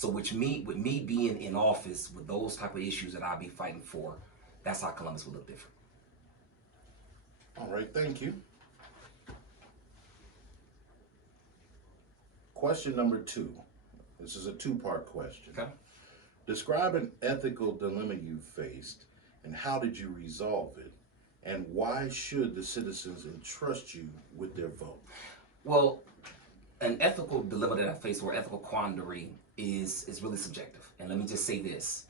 So with me being in office with those type of issues that I'll be fighting for, that's how Columbus will look different. All right, thank you. Question number 2. This is a two-part question. Okay. Describe an ethical dilemma you faced and how did you resolve it? And why should the citizens entrust you with their vote? Well, an ethical dilemma that I face, or ethical quandary, is really subjective. And let me just say this.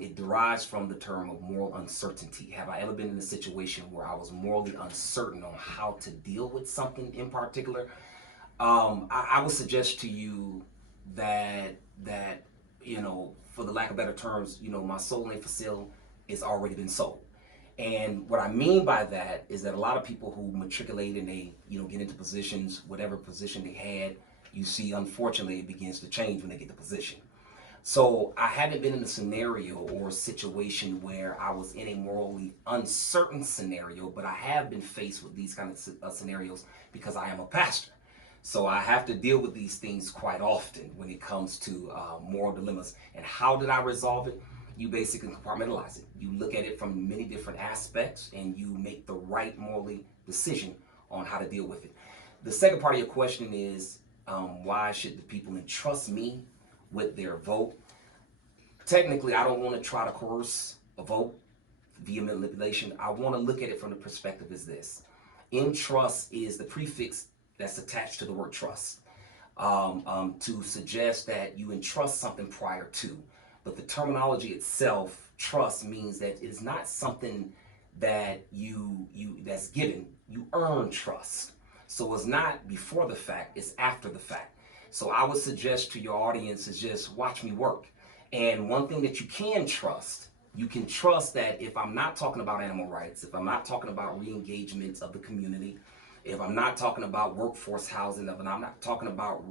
It derives from the term of moral uncertainty. Have I ever been in a situation where I was morally uncertain on how to deal with something in particular? I would suggest to you that for the lack of better terms, my soul ain't for sale. It's already been sold. And what I mean by that is that a lot of people who matriculate and they, get into positions, whatever position they had, you see, unfortunately, it begins to change when they get the position. So I haven't been in a scenario or a situation where I was in a morally uncertain scenario, but I have been faced with these kind of scenarios because I am a pastor. So I have to deal with these things quite often when it comes to moral dilemmas. And how did I resolve it? You basically compartmentalize it. You look at it from many different aspects and you make the right morally decision on how to deal with it. The second part of your question is, why should the people entrust me with their vote? Technically, I don't want to try to coerce a vote via manipulation. I want to look at it from the perspective is this. Entrust is the prefix that's attached to the word trust, to suggest that you entrust something prior to. But the terminology itself, trust, means that it is not something that you that's given. You earn trust. So it's not before the fact, it's after the fact. So I would suggest to your audience is just watch me work. And one thing that you can trust that if I'm not talking about animal rights, if I'm not talking about re-engagement of the community, if I'm not talking about workforce housing, if I'm not talking about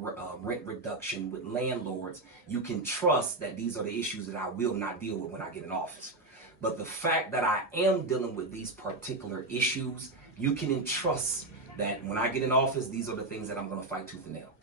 rent reduction with landlords, you can trust that these are the issues that I will not deal with when I get in office. But the fact that I am dealing with these particular issues, you can entrust that when I get in office, these are the things that I'm going to fight tooth and nail.